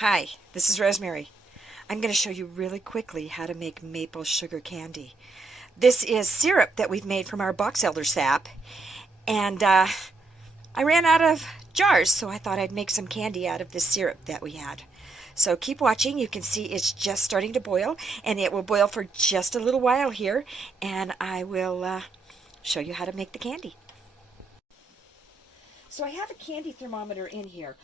Hi, this is Rosemary. I'm going to show you really quickly how to make maple sugar candy. This is syrup that we've made from our box elder sap, and I ran out of jars, so I thought I'd make some candy out of this syrup that we had. So keep watching. You can see it's just starting to boil, and it will boil for just a little while here, and I will show you how to make the candy. So I have a candy thermometer in here.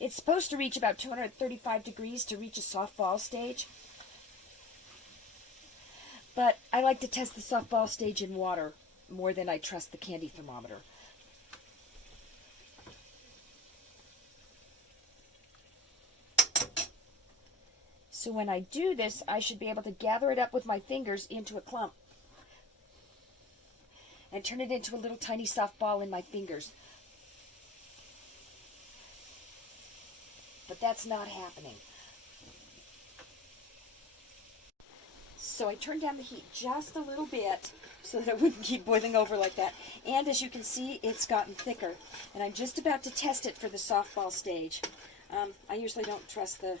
It's supposed to reach about 235 degrees to reach a softball stage. But I like to test the softball stage in water more than I trust the candy thermometer. So when I do this, I should be able to gather it up with my fingers into a clump and turn it into a little tiny soft ball in my fingers. But that's not happening. So I turned down the heat just a little bit so that it wouldn't keep boiling over like that. And as you can see, it's gotten thicker. And I'm just about to test it for the softball stage. I usually don't trust the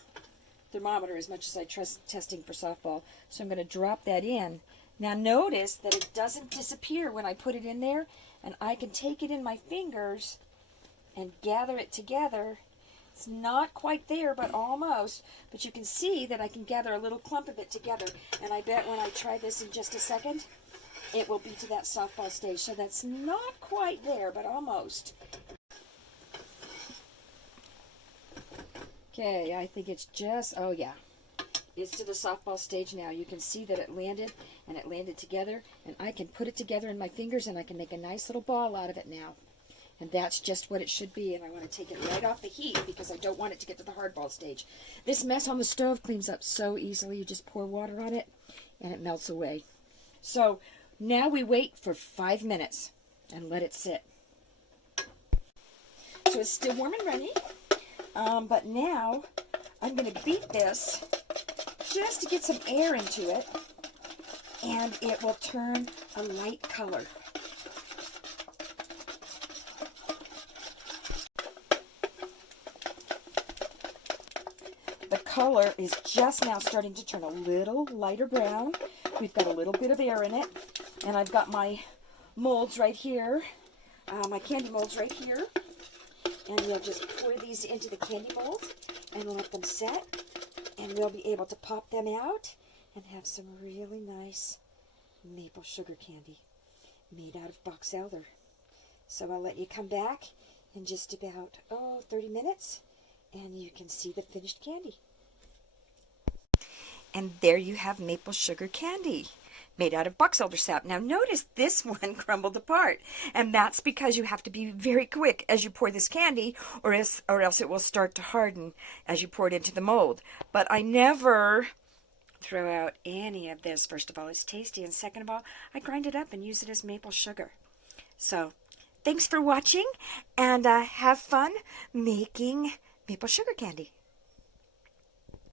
thermometer as much as I trust testing for softball. So I'm going to drop that in. Now notice that it doesn't disappear when I put it in there. And I can take it in my fingers and gather it together. It's not quite there, but almost. But you can see that I can gather a little clump of it together. And I bet when I try this in just a second, it will be to that softball stage. So that's not quite there, but almost. Okay, I think it's just, oh yeah. It's to the softball stage now. You can see that it landed, and it landed together. And I can put it together in my fingers, and I can make a nice little ball out of it now. And that's just what it should be, and I want to take it right off the heat because I don't want it to get to the hardball stage. This mess on the stove cleans up so easily. You just pour water on it, and it melts away. So now we wait for 5 minutes and let it sit. So it's still warm and runny, but now I'm going to beat this just to get some air into it, and it will turn a light color. The color is just now starting to turn a little lighter brown. We've got a little bit of air in it. And I've got my molds right here, my candy molds right here. And we'll just pour these into the candy molds and let them set. And we'll be able to pop them out and have some really nice maple sugar candy made out of box elder. So I'll let you come back in just about, 30 minutes. And you can see the finished candy. And there you have maple sugar candy made out of box elder sap. Now notice this one crumbled apart. And that's because you have to be very quick as you pour this candy, or else it will start to harden as you pour it into the mold. But I never throw out any of this. First of all, it's tasty. And second of all, I grind it up and use it as maple sugar. So thanks for watching, and have fun making maple sugar candy.